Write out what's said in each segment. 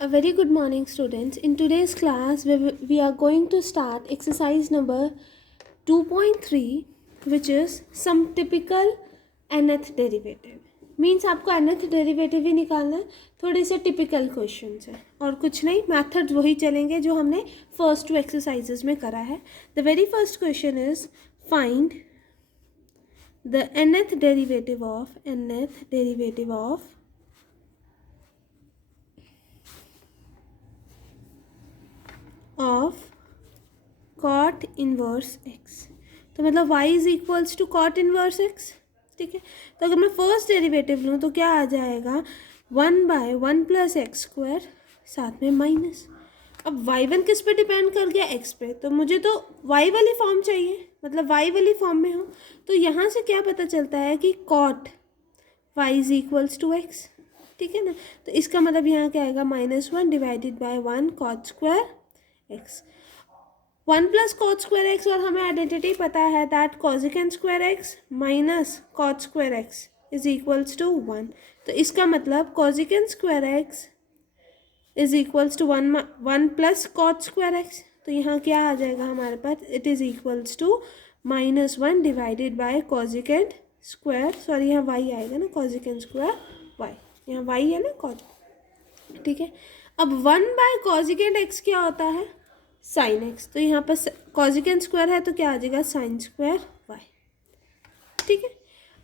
A very good morning, students. In today's class, we are going to start exercise number 2.3, which is some typical nth derivative. Means आपको nth derivative ही निकालना है. थोड़े से typical questions हैं और कुछ नहीं. मैथड्स वही चलेंगे जो हमने फर्स्ट टू एक्सरसाइजेज में करा है. The very first question is find the nth derivative of of cot inverse x. तो मतलब y is equals to cot inverse x. ठीक है, तो अगर मैं फर्स्ट डेरिवेटिव लूँ तो क्या आ जाएगा 1/1 + x स्क्वायर साथ में माइनस. अब y1 किस पे डिपेंड कर गया, x पे. तो मुझे तो y वाली फॉर्म चाहिए, मतलब y वाली फॉर्म में हो. तो यहाँ से क्या पता चलता है कि cot y is equals to x. ठीक है ना, तो इसका मतलब यहाँ क्या आएगा -1 divided by 1 cot square x. 1 + cot square x और हमें आइडेंटिटी पता है that cosecant square x minus cot square x is equals to 1. तो इसका मतलब cosecant square x is equals to 1 + cot square x. तो यहाँ क्या आ जाएगा हमारे पास, it is equals to -1 divided by cosecant square, sorry यहाँ y आएगा ना, cosecant स्क्वायर y, यहाँ y है ना cos. ठीक है, अब 1/cosecant x क्या होता है, साइन x. तो यहाँ पर cosecant स्क्वायर है तो क्या आ जाएगा साइन स्क्वायर y. ठीक है,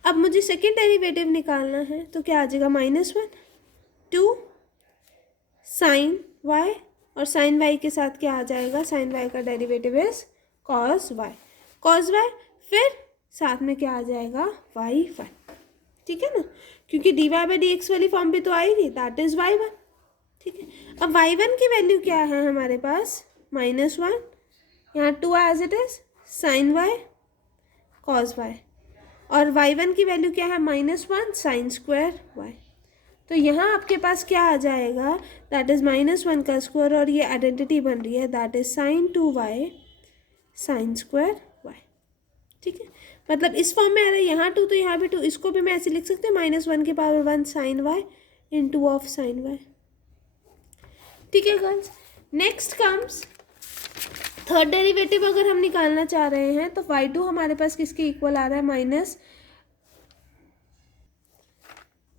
अब मुझे सेकेंड डेरिवेटिव निकालना है तो क्या आ जाएगा -1 2 साइन y और साइन y के साथ क्या आ जाएगा, साइन y का डेरिवेटिव इज cos y. फिर साथ में क्या आ जाएगा y1. ठीक है ना, क्योंकि dy/dx वाली फॉर्म भी तो आएगी, दैट इज y1. ठीक है, अब y1 की वैल्यू क्या है हमारे पास -1, यहाँ 2 as it is sine y cos y, और y1 की वैल्यू क्या है -1 साइन स्क्वायर y. तो यहाँ आपके पास क्या आ जाएगा, दैट इज -1 का स्क्वायर और ये आइडेंटिटी बन रही है that is sin 2y sine square y. ठीक है, मतलब इस फॉर्म में आ रहा है, यहाँ 2 तो यहाँ भी 2. इसको भी मैं ऐसे लिख सकते हैं -1 sine y in 2 of sine y. ठीक है girls, next comes third derivative. अगर हम निकालना चाह रहे हैं तो y2 हमारे पास किसके इक्वल आ रहा है,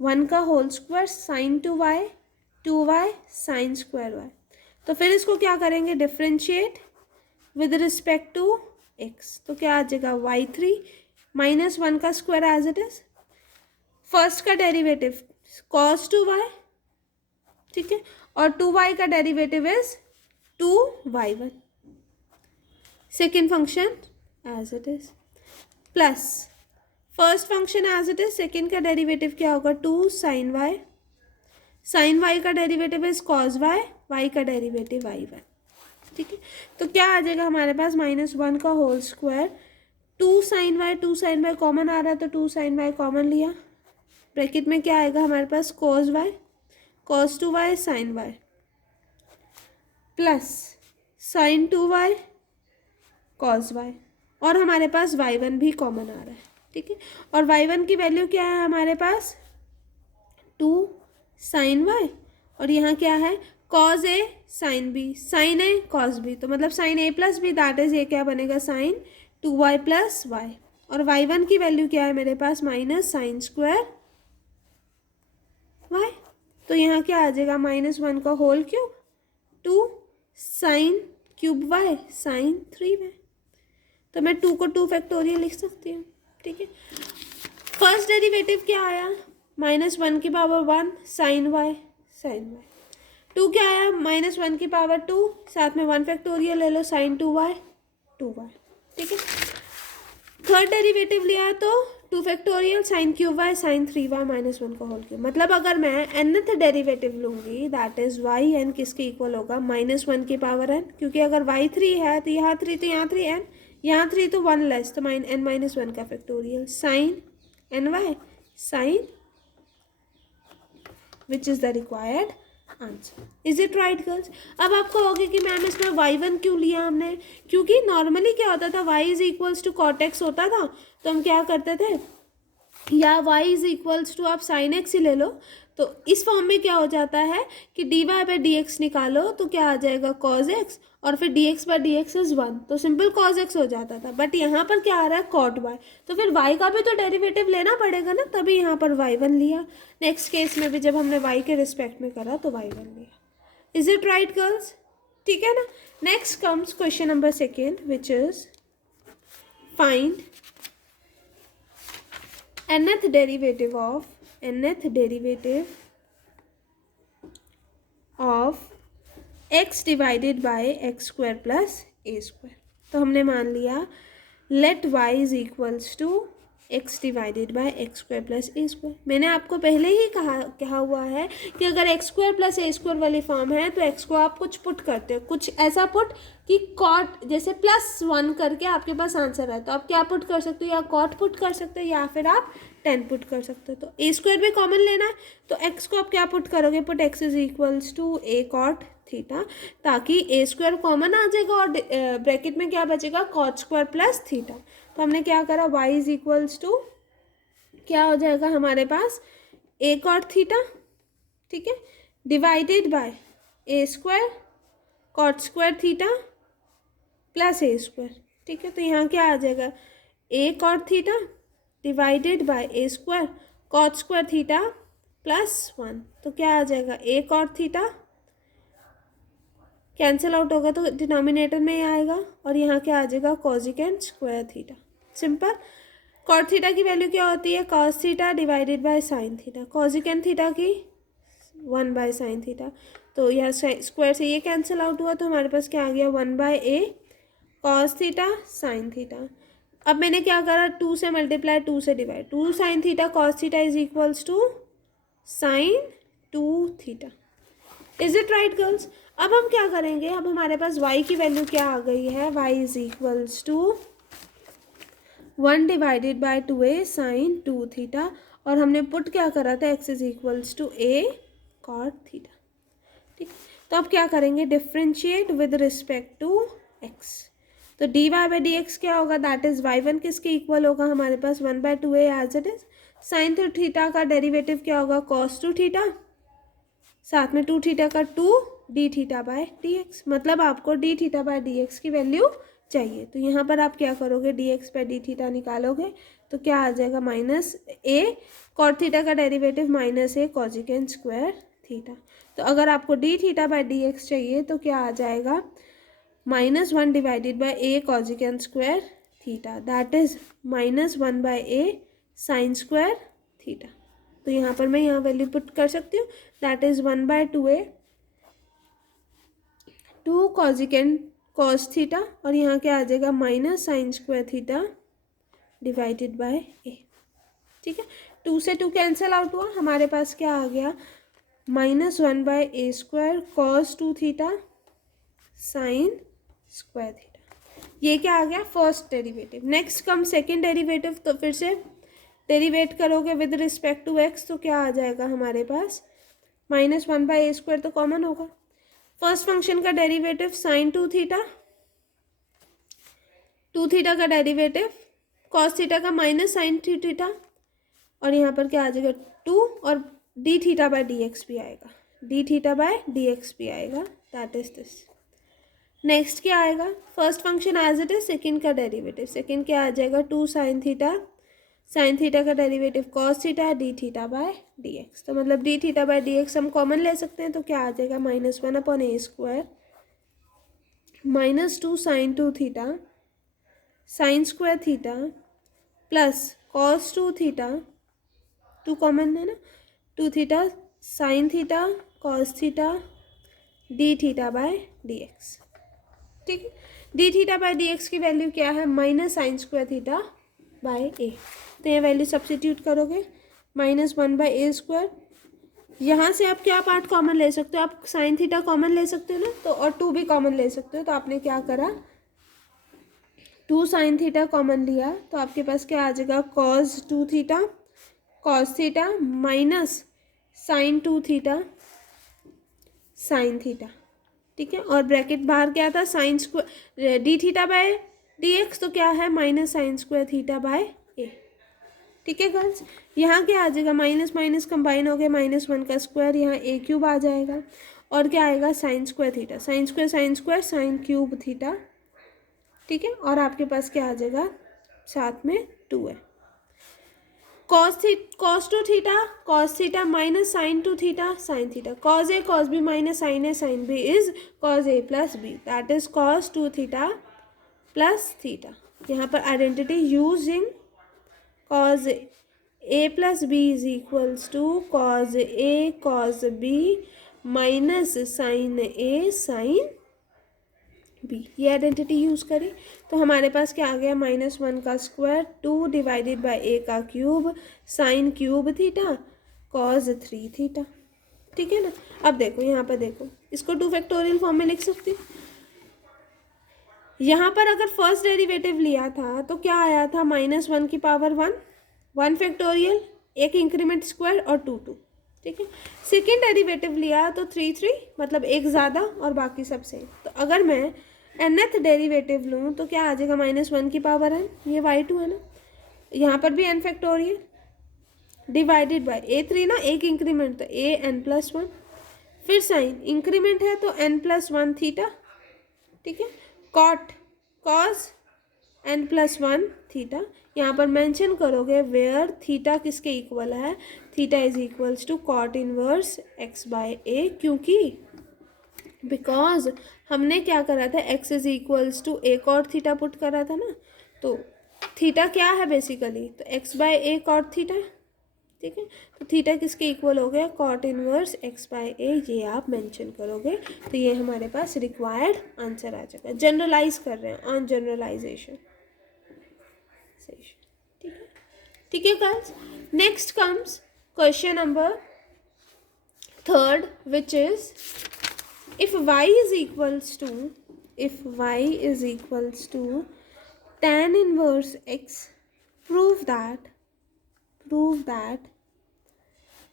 -1 का whole square sine 2y sine square y. तो फिर इसको क्या करेंगे, differentiate with respect to x. तो क्या आ जाएगा y3 -1 का स्क्वायर एज इट इज. फर्स्ट का डेरिवेटिव cos 2y, ठीक है, और 2y का derivative is 2y1. Second function as it is plus first function as it is. Second का डेरिवेटिव क्या होगा 2 साइन y का डेरिवेटिव इज cos y का डेरिवेटिव y1. ठीक है, तो क्या आ जाएगा हमारे पास -1 का whole square 2 sine y common आ रहा है तो 2 साइन y कॉमन लिया. ब्रैकेट में क्या आएगा हमारे पास cos 2y sine y plus sine 2y cos y, और हमारे पास y1 भी कॉमन आ रहा है. ठीक है, और y1 की वैल्यू क्या है हमारे पास 2 साइन y, और यहाँ क्या है cos a sign b, sine a cos b. तो मतलब sine a plus b, that is ये क्या बनेगा साइन 2y + y, और y1 की वैल्यू क्या है मेरे पास माइनस साइन स्क्वायर y. तो यहाँ क्या आ जाएगा -1 का whole cube 2 sine cube y sine 3y. तो मैं 2 को 2 फैक्टोरियल लिख सकती हूँ. ठीक है, फर्स्ट डेरिवेटिव क्या आया -1 की पावर 1 साइन y 2 क्या आया -1 की पावर 2 साथ में 1 फैक्टोरियल ले लो साइन 2y. ठीक है, थर्ड डेरिवेटिव लिया तो 2 factorial sine cube y sine 3y -1 का होल क्यूब. मतलब अगर मैं nth डेरिवेटिव लूँगी दैट इज y(n) किसके इक्वल होगा -1 की पावर n, क्योंकि अगर y3 है तो यहाँ 3 तो यहाँ 3n, यहाँ 3 तो 1 लेस तो n-1 का factorial sine ny sine, which is the required answer. Is it right girls. अब आप कहोगे कि मैम इसमें y1 क्यों लिया हमने, क्योंकि नॉर्मली क्या होता था y is equals to cot x होता था, तो हम क्या करते थे या y इज इक्वल्स टू आप साइन एक्स ही ले लो, तो इस फॉर्म में क्या हो जाता है कि d y by d x निकालो तो क्या आ जाएगा कॉज एक्स, और फिर d x by d x is 1, तो सिंपल कॉज एक्स हो जाता था। बट यहाँ पर क्या आ रहा है कॉट वाई, तो फिर y का भी तो डेरिवेटिव लेना पड़ेगा ना, तभी यहाँ पर y1 लिया। नेक्स्ट केस में भी जब हमने y के रिस्पेक्ट में करा तो y1 लिया। Is it right girls? ठीक है ना। Next comes question number second which is find nth derivative of x divided by x square plus a square. तो हमने मान लिया let y is equals to x divided by x square plus a square. मैंने आपको पहले ही कहा हुआ है कि अगर x square plus a square वाली फॉर्म है तो एक्स को आप कुछ पुट करते हो, कुछ ऐसा पुट कि कॉट जैसे +1 करके आपके पास आंसर है, तो आप क्या पुट कर सकते हो, या कॉट पुट कर सकते हो या फिर आप 10 पुट कर सकते हो। तो ए स्क्वायर भी कॉमन लेना है, तो एक्स को आप क्या पुट करोगे, put x is equals to a cot theta, ताकि ए स्क्वायर कॉमन आ जाएगा और ब्रैकेट में क्या बचेगा कॉट स्क्वायर प्लस थीटा। तो हमने क्या करा y इज इक्वल्स टू क्या हो जाएगा हमारे पास ए कॉट थीटा, ठीक है, divided by a square cot square theta plus a square, ठीक है। तो यहाँ क्या आ जाएगा a cot theta divided by a square cot square theta +1, तो क्या आ जाएगा a cot theta, cancel out होगा तो डिनोमिनेटर में ही आएगा, और यहाँ क्या आ जाएगा cosecant square theta. Simple. Cot theta की वैल्यू क्या होती है cos theta divided by sine theta, cosecant theta की 1 बाय साइन थीटा, तो यहाँ स्क्वायर से ये कैंसिल आउट हुआ तो हमारे पास क्या आ गया 1 by a cos theta sine theta. अब मैंने क्या करा 2 से मल्टीप्लाई 2 से divide, 2 sine theta cos theta is equals to sine 2 theta. Is it right girls? अब हम क्या करेंगे, अब हमारे पास y की वैल्यू क्या आ गई है, y is equals to 1 divided by 2a sine 2 theta, और हमने पुट क्या करा था x is equals to a cot theta, ठीक। तो अब क्या करेंगे differentiate with respect to x, तो dy बाई डी एक्स क्या होगा, दैट इज y1 किसके इक्वल होगा हमारे पास 1 by 2a as it is, sine 2 theta का डेरिवेटिव क्या होगा कॉस 2 थीटा, साथ में 2 थीटा का 2 d theta by d x, मतलब आपको d theta by d x की वैल्यू चाहिए। तो यहाँ पर आप क्या करोगे d x by d theta निकालोगे तो क्या आ जाएगा माइनस ए कॉट थीटा का derivative minus a cosecant square theta. तो अगर आपको d theta by d x चाहिए तो क्या आ जाएगा -1 divided by a cosecant square theta, that is -1 by A sign square theta. तो यहाँ पर मैं यहाँ वैल्यू पुट कर सकती हूँ, that is 1 by 2a 2 cosecant cos theta, और यहाँ क्या आ जाएगा minus sine square theta divided by a, ठीक है। 2 से 2 कैंसिल आउट हुआ, हमारे पास क्या आ गया -1 by a square cos 2 theta sine square theta. ये क्या आ गया first derivative. Next come second derivative, तो फिर से डेरिवेट करोगे विद रिस्पेक्ट टू एक्स, तो क्या आ जाएगा हमारे पास -1 बाय ए स्क्वायर, तो कॉमन होगा। फर्स्ट फंक्शन का डेरिवेटिव साइन 2 थीटा, 2 थीटा का डेरिवेटिव कॉस थीटा का माइनस साइन 2 थीटा, और यहाँ पर क्या आ जाएगा 2, और d theta by d x भी आएगा, d theta by d x भी आएगा, दैट इज दिस। नेक्स्ट क्या आएगा first function as it is, second का डेरिवेटिव, सेकेंड क्या आ जाएगा 2 साइन थीटा का derivative cos theta d theta by d x, तो मतलब d theta by d x हम कॉमन ले सकते हैं, तो क्या आ जाएगा -1 upon a square -2 sine 2 theta sine square theta plus cos 2 theta, 2 common है ना, 2 theta sine theta cos theta d theta by d x, ठीक है। D theta by d x की वैल्यू क्या है minus sine square theta by ए, तो ये value substitute करोगे -1 बाय ए स्क्वायर, यहाँ से आप क्या पार्ट कॉमन ले सकते हो, आप साइन थीटा कॉमन ले सकते हो ना, तो और 2 भी कॉमन ले सकते हो, तो आपने क्या करा 2 साइन थीटा कॉमन लिया, तो आपके पास क्या आ जाएगा cos 2 theta cos theta minus sine 2 theta sine theta, ठीक है। और ब्रैकेट बाहर क्या था sine square d theta by d x, तो क्या है minus sine square theta by a, ठीक है गर्ल्स, यहाँ क्या आ जाएगा, माइनस माइनस कंबाइन हो गया, -1 का स्क्वायर, यहाँ ए क्यूब आ जाएगा और क्या आएगा, sign square theta, sine square sine cube theta. ठीक है, और आपके पास क्या आ जाएगा, साथ में 2 है। cos two theta cos theta minus sine two theta sine theta, cos a cos b minus sine a sine b is cos a plus b, that is cos two theta plus theta. यहाँ पर identity using cos a plus b is equals to cos a cos b minus sine a sine b, ये identity use करें तो हमारे पास क्या आ गया, -1 का स्क्वायर 2 डिवाइडेड बाय ए का cube sine cube theta cos 3 theta. ठीक है ना। अब देखो यहाँ पर, देखो इसको 2 फैक्टोरियल फॉर्म में लिख सकती हूँ। यहाँ पर अगर फर्स्ट डेरिवेटिव लिया था तो क्या आया था, -1 की पावर 1 फैक्टोरियल, एक इंक्रीमेंट स्क्वायर और 2 2। ठीक है, सेकेंड डेरिवेटिव लिया तो 3 3, मतलब एक ज़्यादा और बाकी सब सेम। तो अगर मैं nth डेरिवेटिव लूँ तो क्या आ जाएगा, -1 की पावर n, ये y2 है ना, यहाँ पर भी n factorial divided by a3 ना, एक इंक्रीमेंट तो an+1, फिर साइन इंक्रीमेंट है तो n+1 थीटा। ठीक है, cos n+1 थीटा, यहाँ पर मेंशन करोगे वेयर थीटा किसके इक्वल है, theta is equals to cot inverse x/a, क्योंकि बिकॉज हमने क्या करा था, x is equals to a cot theta put करा था ना, तो थीटा क्या है बेसिकली, तो x/a cot थीटा। ठीक है, तो थीटा किसके इक्वल हो गया, cot इनवर्स x/a, ये आप मेंशन करोगे तो ये हमारे पास रिक्वायर्ड आंसर आ जाएगा। जनरलाइज कर रहे हैं, ऑन जनरलाइजेशन। ठीक है, ठीक है girls. Next comes question number 3rd, which is if y is equals to tan inverse x, prove that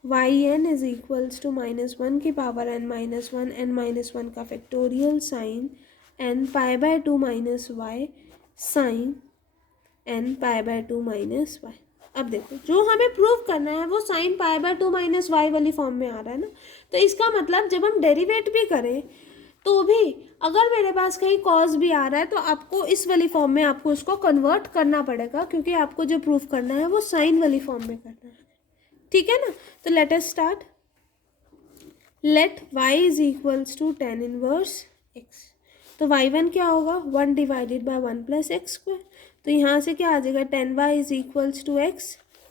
yn is equals to -1 की पावर n-1 का factorial sine n π/2 minus y sine n π/2 minus y। अब देखो जो हमें prove करना है वो sine π/2 minus y वाली फॉर्म में आ रहा है ना, तो इसका मतलब जब हम डेरिवेट भी करें तो भी अगर मेरे पास कहीं कॉस भी आ रहा है तो आपको इस वाली फॉर्म में आपको उसको कन्वर्ट करना पड़ेगा, क्योंकि आपको जो प्रूफ करना है वो साइन वाली फॉर्म में करना है। ठीक है ना, तो let us start. Let y is equals to tan inverse x, तो y1 क्या होगा, 1 divided by 1 plus x square, तो यहाँ से क्या आ जाएगा, tan y is equals to x,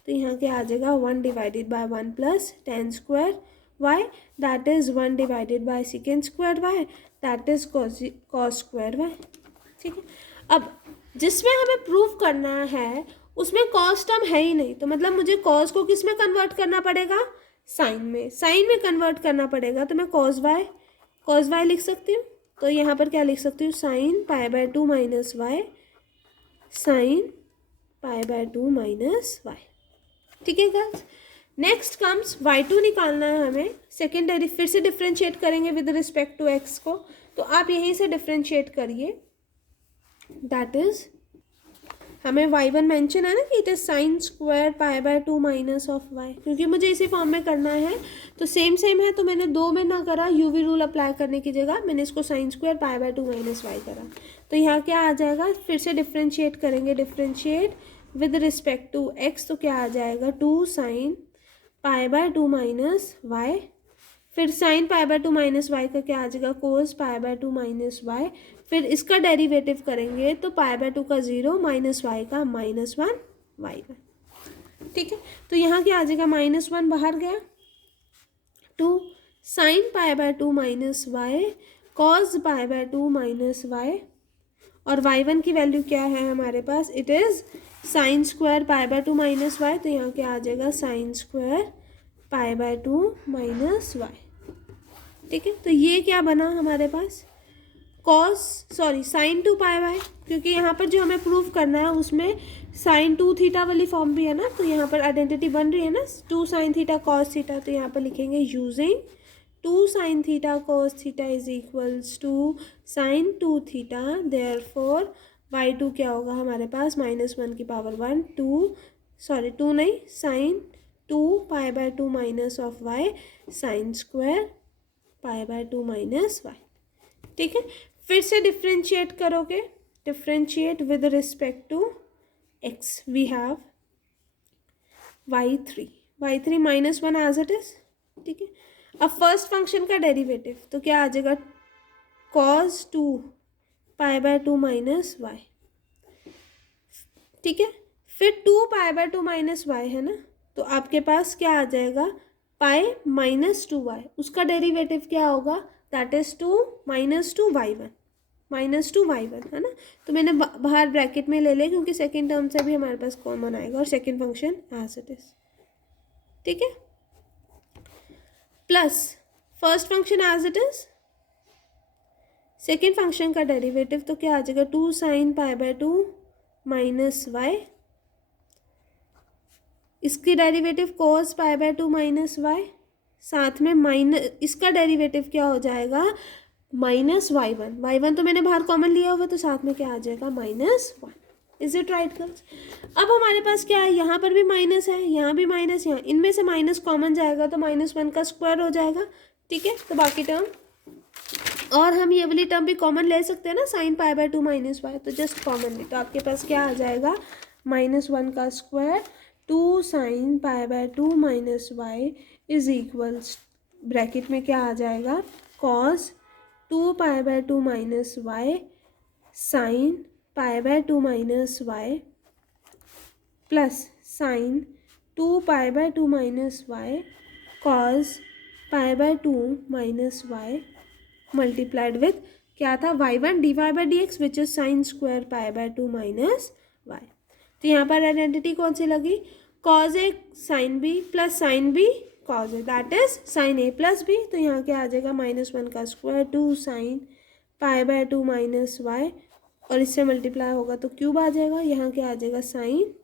तो यहाँ क्या आ जाएगा 1 divided by 1 plus tan square y, that is 1 divided by second square y, that is cos square y। ठीक है, अब जिसमें हमें प्रूव करना है उसमें cos टर्म है ही नहीं, तो मतलब मुझे cos को किस में कन्वर्ट करना पड़ेगा, साइन में कन्वर्ट करना पड़ेगा, तो मैं cos y लिख सकती हूँ। तो यहाँ पर क्या लिख सकती हूँ, sine π/2 minus y sine π/2 minus y। ठीक है गर्ल्स, नेक्स्ट कम्स y2 निकालना है हमें, सेकेंड फिर से डिफ्रेंशिएट करेंगे विद रिस्पेक्ट टू x को, तो आप यहीं से डिफ्रेंशिएट करिए, दैट इज हमें y1 मेंशन है ना कि it is sine square π/2 minus of y, क्योंकि मुझे इसी फॉर्म में करना है तो सेम है, तो मैंने 2 में ना करा, यूवी रूल अप्लाई करने की जगह मैंने इसको साइन स्क्वायर π/2 माइनस y करा, तो यहाँ क्या आ जाएगा, फिर से डिफ्रेंशिएट करेंगे, differentiate with respect to x, तो क्या आ जाएगा 2 साइन π/2 माइनस y, फिर साइन π/2 माइनस y का क्या आ जाएगा, कोस π/2 माइनस y, फिर इसका डेरिवेटिव करेंगे तो π/2 का 0 माइनस y का -1 y1। ठीक है, तो यहाँ क्या आ जाएगा, -1 बाहर गया, 2 sine π/2 minus y cos π/2 minus y, और y1 की वैल्यू क्या है हमारे पास, it is sine square π/2 minus y, तो यहाँ क्या आ जाएगा, साइन स्क्वायर π/2 माइनस y। ठीक है, तो ये क्या बना हमारे पास, साइन 2πy, क्योंकि यहाँ पर जो हमें प्रूफ करना है उसमें साइन 2 थीटा वाली फॉर्म भी है ना, तो यहाँ पर आइडेंटिटी बन रही है ना, 2 साइन थीटा कॉस थीटा, तो यहाँ पर लिखेंगे using 2 sine theta cos theta is equals to sine 2 theta, therefore y2 क्या होगा हमारे पास, -1 की पावर 1, 2 सॉरी 2 नहीं, sine 2 pi by 2 minus of y sine square pi by 2 minus y. ठीक है, फिर से डिफ्रेंशिएट करोगे, differentiate with respect to x, we have y3 minus 1 as it is. ठीक है, अब फर्स्ट फंक्शन का डेरिवेटिव तो क्या आ जाएगा, cos 2 pi by 2 minus y. ठीक है, फिर 2 पाई बाय 2 माइनस वाई है ना, तो आपके पास क्या आ जाएगा, पाई माइनस 2y, उसका डेरिवेटिव क्या होगा, दैट इज 2 माइनस 2y1 है ना। तो मैंने बाहर ब्रैकेट में ले लिया क्योंकि सेकेंड टर्म से भी हमारे पास कॉमन आएगा और second function as it is. ठीक है, plus first function as it is, second function का डेरिवेटिव तो क्या आ जाएगा, 2 sine pi by 2 minus y, इसकी derivative cos pi by 2 minus y, साथ में माइनस इसका डेरिवेटिव क्या हो जाएगा, माइनस y1 तो मैंने बाहर कॉमन लिया हुआ, तो साथ में क्या आ जाएगा, -1। Is it right girls. अब हमारे पास क्या है, यहाँ पर भी माइनस है, यहाँ भी माइनस, यहाँ इनमें से माइनस कॉमन जाएगा तो -1 का स्क्वायर हो जाएगा। ठीक है, तो बाकी टर्म, और हम ये वाली टर्म भी कॉमन ले सकते हैं ना, sine pi by 2 minus y, तो जस्ट कॉमन ले, तो आपके पास क्या आ जाएगा, -1 का square 2 sine pi by 2 minus y is equals, bracket में क्या आ जाएगा, cos 2 pi by 2 minus y sine pi by 2 minus y plus sine 2 pi by 2 minus y cos pi by 2 minus y multiplied with क्या था, y1 dy bye dx which is sine square pi by 2 minus y. तो यहाँ पर identity कौन सी लगी, cos a sign b plus sine b cos a, that is sine a plus b। तो यहाँ क्या आ जाएगा, -1 का square 2 sine pi by 2 minus y, और इससे मल्टीप्लाई होगा तो क्यूब आ जाएगा, यहाँ क्या आ जाएगा, sine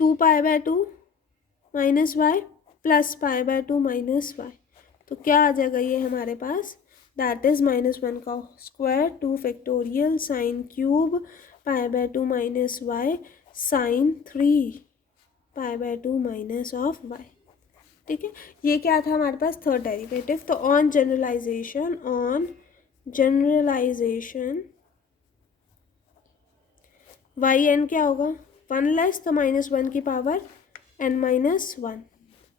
2 pi by 2 minus y plus pi by 2 minus y, तो क्या आ जाएगा ये हमारे पास, दैट इज -1 का square 2 factorial sine cube pi by 2 minus y sine 3 pi by 2 minus of y. ठीक है, ये क्या था हमारे पास, थर्ड डेरिवेटिव। तो ऑन जनरलाइजेशन वाई एन क्या होगा, 1 लेस तो -1 की पावर n-1,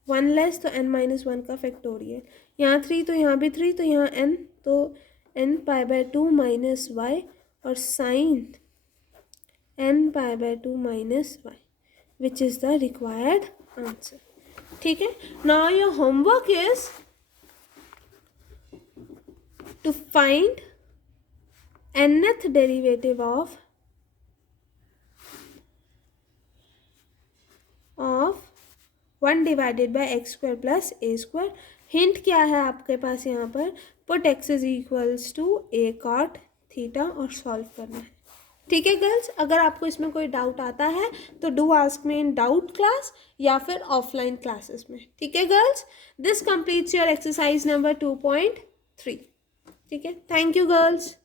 1 लेस तो n-1 का फैक्टोरियल, यहाँ 3 तो यहाँ भी 3, तो यहाँ n, तो n pi by 2 minus y और sine n pi by 2 minus y which is the required answer. ठीक है, now your homework is to find nth derivative of 1 divided by x square plus a square. Hint क्या है आपके पास यहाँ पर, put x is equals to a cot theta और solve करना है। ठीक है गर्ल्स, अगर आपको इसमें कोई डाउट आता है तो do ask me in doubt class या फिर ऑफलाइन क्लासेस में। ठीक है girls, this completes your exercise number 2.3। ठीक है, थैंक यू गर्ल्स।